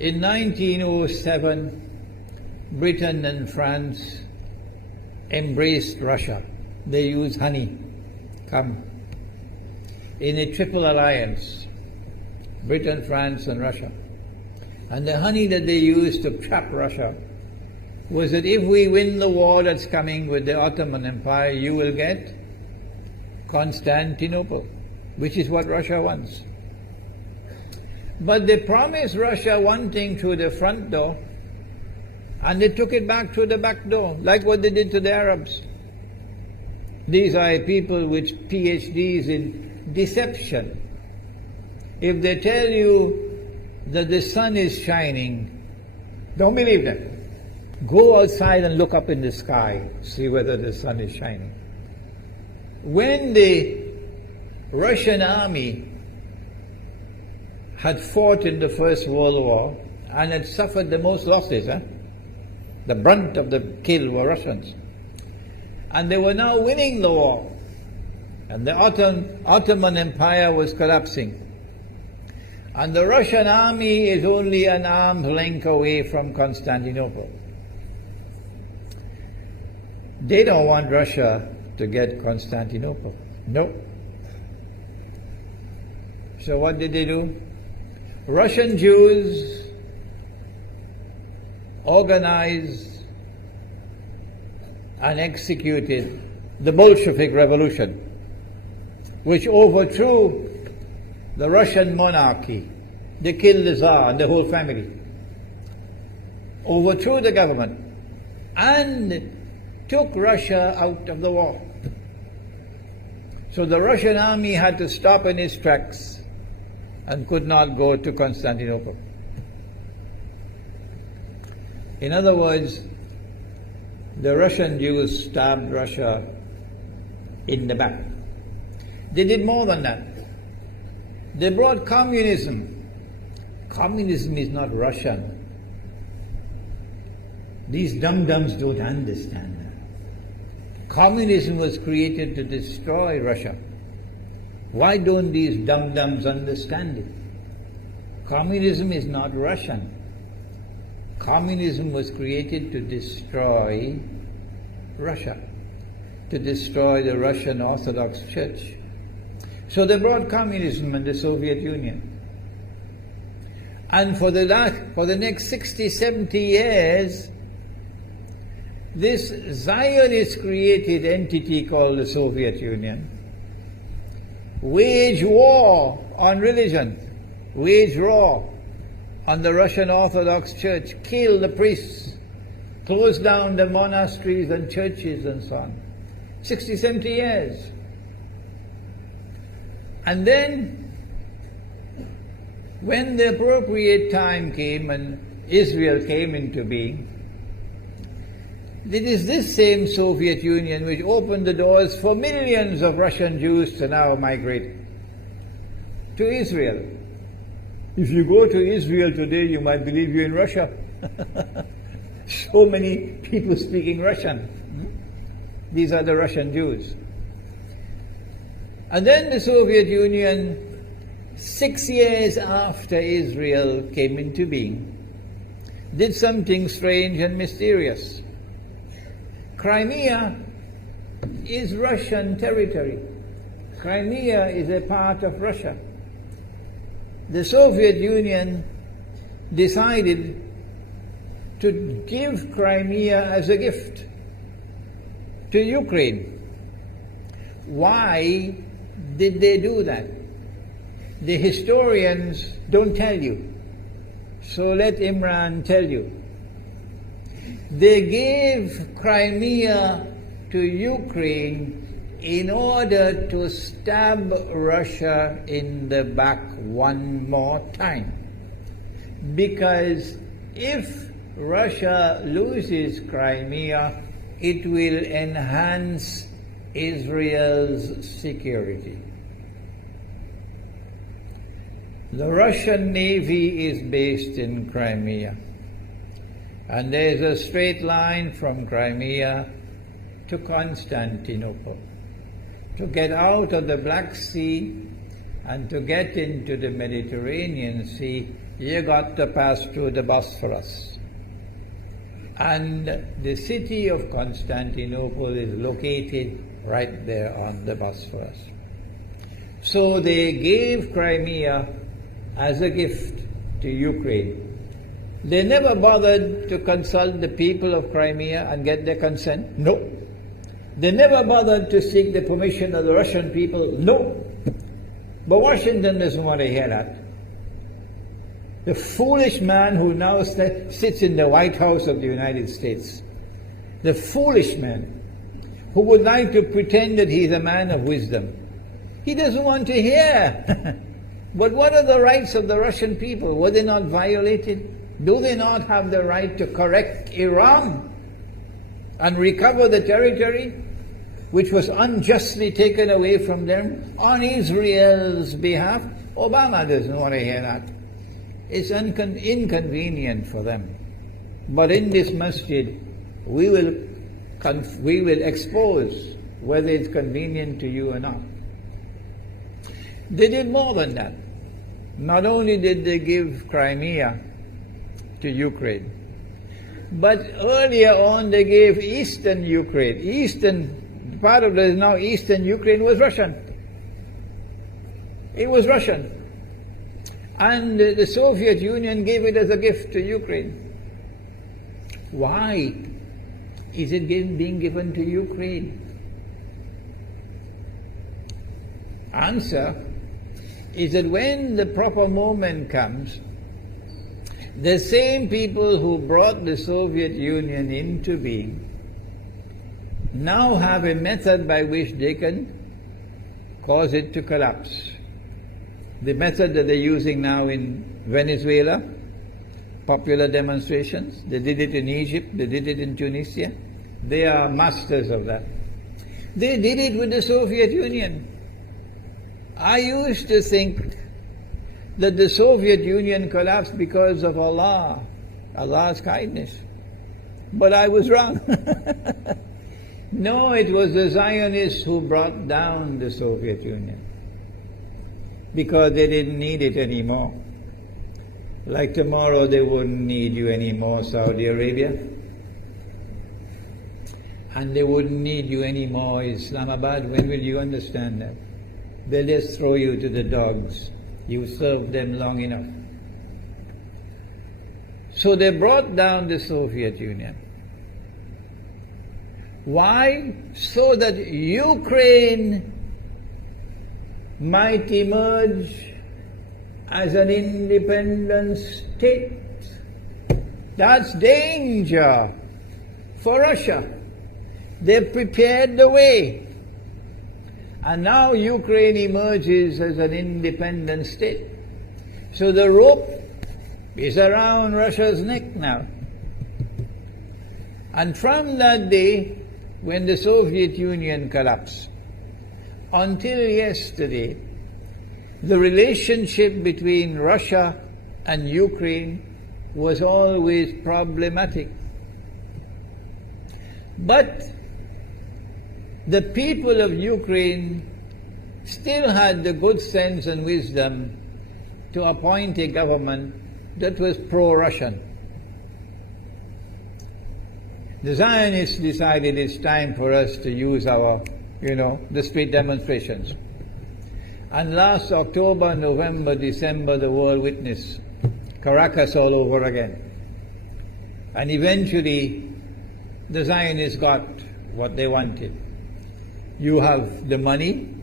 In 1907, Britain and France embraced Russia. They used honey, in a triple alliance, Britain, France and Russia. And the honey that they used to trap Russia was that if we win the war that's coming with the Ottoman Empire, you will get Constantinople, which is what Russia wants. But they promised Russia one thing through the front door, and they took it back through the back door, like what they did to the Arabs. These are people with PhDs in deception. If they tell you that the sun is shining, don't believe them. Go outside and look up in the sky, see whether the sun is shining. When the Russian army had fought in the First World War and had suffered the most losses, the brunt of the kill were Russians. And they were now winning the war. And the Ottoman Empire was collapsing. And the Russian army is only an arm's length away from Constantinople. They don't want Russia to get Constantinople. No. So what did they do? Russian Jews organized and executed the Bolshevik Revolution, which overthrew the Russian monarchy. They killed the Tsar and the whole family, overthrew the government, and took Russia out of the war. So the Russian army had to stop in its tracks and could not go to Constantinople. In other words, the Russian Jews stabbed Russia in the back. They did more than that. They brought communism. Communism is not Russian. These dum-dums don't understand that. Communism was created to destroy Russia. Why don't these dum-dums understand it? Communism is not Russian. Communism was created to destroy Russia, to destroy the Russian Orthodox Church. So they brought communism in the Soviet Union. And for the next 60, 70 years, this Zionist-created entity called the Soviet Union waged war on religion, waged war on the Russian Orthodox Church, killed the priests, closed down the monasteries and churches and so on. 60, 70 years. And then, when the appropriate time came and Israel came into being, it is this same Soviet Union which opened the doors for millions of Russian Jews to now migrate to Israel. If you go to Israel today, you might believe you're in Russia. So many people speaking Russian. These are the Russian Jews. And then the Soviet Union, 6 years after Israel came into being, did something strange and mysterious. Crimea is Russian territory. Crimea is a part of Russia. The Soviet Union decided to give Crimea as a gift to Ukraine. Why did they do that? The historians don't tell you. So let Imran tell you. They gave Crimea to Ukraine in order to stab Russia in the back one more time. Because if Russia loses Crimea, it will enhance Israel's security. The Russian Navy is based in Crimea, and there is a straight line from Crimea to Constantinople. To get out of the Black Sea and to get into the Mediterranean Sea, you got to pass through the Bosphorus. And the city of Constantinople is located right there on the Bosphorus. So they gave Crimea as a gift to Ukraine. They never bothered to consult the people of Crimea and get their consent. No. They never bothered to seek the permission of the Russian people. No. But Washington doesn't want to hear that. The foolish man who now sits in the White House of the United States, the foolish man who would like to pretend that he's a man of wisdom, he doesn't want to hear. But what are the rights of the Russian people? Were they not violated? Do they not have the right to correct Iran and recover the territory which was unjustly taken away from them on Israel's behalf? Obama doesn't want to hear that. It's inconvenient for them. But in this masjid, we will expose whether it's convenient to you or not. They did more than that. Not only did they give Crimea to Ukraine, but earlier on they gave eastern Ukraine. Eastern, part of the now eastern Ukraine was Russian. It was Russian. And the Soviet Union gave it as a gift to Ukraine. Why is it being given to Ukraine? Answer is that when the proper moment comes, the same people who brought the Soviet Union into being now have a method by which they can cause it to collapse. The method that they're using now in Venezuela, popular demonstrations, they did it in Egypt, they did it in Tunisia. They are masters of that. They did it with the Soviet Union. I used to think that the Soviet Union collapsed because of Allah's kindness. But I was wrong. No, it was the Zionists who brought down the Soviet Union because they didn't need it anymore. Like tomorrow they wouldn't need you anymore, Saudi Arabia. And they wouldn't need you anymore, Islamabad. When will you understand that? They'll just throw you to the dogs. You served them long enough. So they brought down the Soviet Union. Why? So that Ukraine might emerge as an independent state. That's danger for Russia. They prepared the way. And now Ukraine emerges as an independent state. So the rope is around Russia's neck now. And from that day, when the Soviet Union collapsed, until yesterday, the relationship between Russia and Ukraine was always problematic. But the people of Ukraine still had the good sense and wisdom to appoint a government that was pro-Russian. The Zionists decided it's time for us to use our, the street demonstrations. And last October, November, December, the world witnessed Caracas all over again. And eventually, the Zionists got what they wanted. You have the money,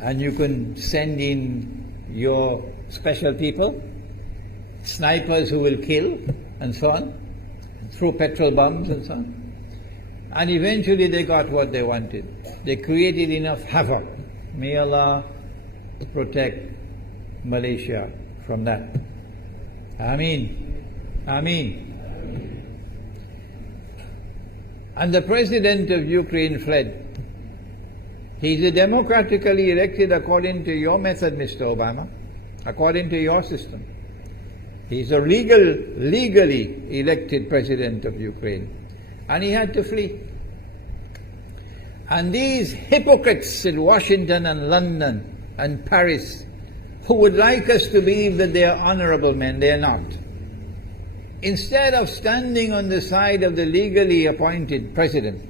and you can send in your special people, snipers who will kill, and so on, throw petrol bombs and so on. And eventually they got what they wanted. They created enough havoc. May Allah protect Malaysia from that. Ameen. Ameen. And the president of Ukraine fled. He's a democratically elected according to your method, Mr. Obama, according to your system. He's a legally elected president of Ukraine. And he had to flee. And these hypocrites in Washington and London and Paris who would like us to believe that they are honorable men. They are not. Instead of standing on the side of the legally appointed president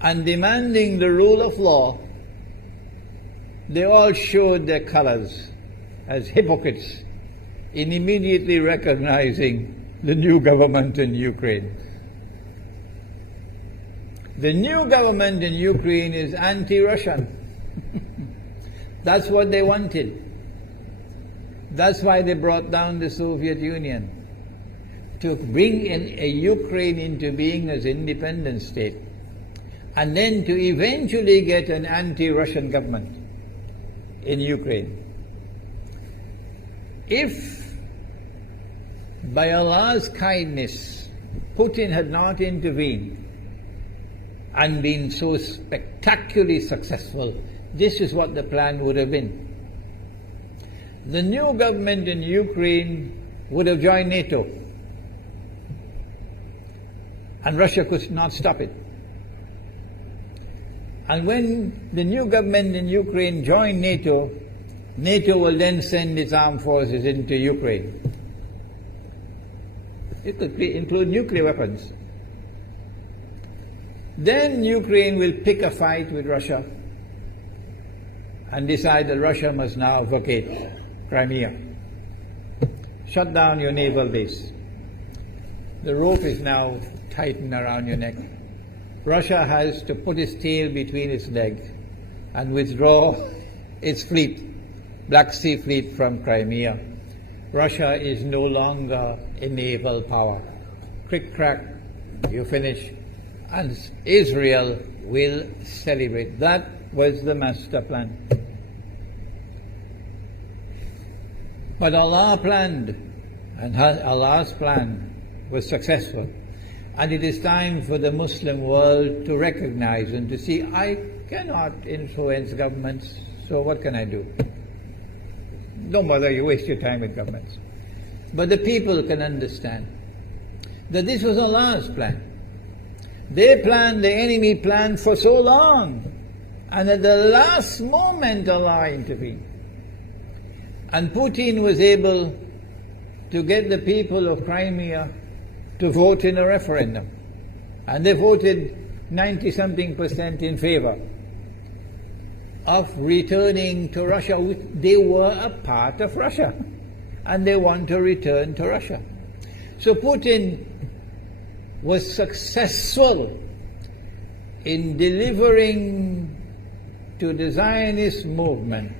and demanding the rule of law, they all showed their colors as hypocrites in immediately recognizing the new government in Ukraine. The new government in Ukraine is anti-Russian. That's what they wanted. That's why they brought down the Soviet Union, to bring in a Ukraine into being as independent state, and then to eventually get an anti-Russian government in Ukraine. If by Allah's kindness Putin had not intervened and been so spectacularly successful, this is what the plan would have been. The new government in Ukraine would have joined NATO, and Russia could not stop it. And when the new government in Ukraine joined NATO, NATO will then send its armed forces into Ukraine. It could include nuclear weapons. Then Ukraine will pick a fight with Russia and decide that Russia must now vacate Crimea. Shut down your naval base. The rope is now tightened around your neck. Russia has to put its tail between its legs and withdraw its fleet, Black Sea Fleet, from Crimea. Russia is no longer a naval power. Crick crack, you finish. And Israel will celebrate. That was the master plan. But Allah planned, and Allah's plan was successful. And it is time for the Muslim world to recognize and to see, I cannot influence governments, so what can I do? Don't bother, you waste your time with governments. But the people can understand that this was Allah's plan. They planned, the enemy planned for so long, and at the last moment Allah intervened. And Putin was able to get the people of Crimea to vote in a referendum. And they voted 90-something% in favor of returning to Russia. They were a part of Russia, and they want to return to Russia. So Putin was successful in delivering to the Zionist movement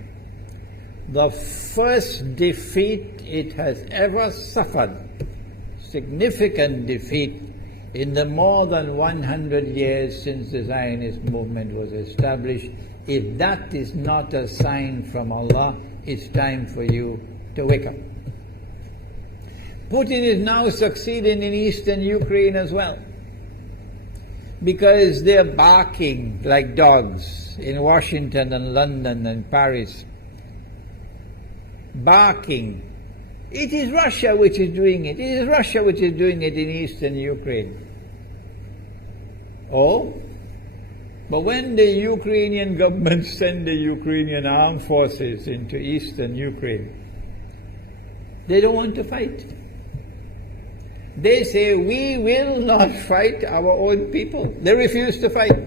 the first defeat it has ever suffered, significant defeat, in the more than 100 years since the Zionist movement was established. If that is not a sign from Allah, it's time for you to wake up. Putin is now succeeding in eastern Ukraine as well, because they're barking like dogs in Washington and London and Paris. Barking. It is Russia which is doing it. It is Russia which is doing it in eastern Ukraine. Oh? But when the Ukrainian government send the Ukrainian armed forces into eastern Ukraine, they don't want to fight. They say, we will not fight our own people. They refuse to fight.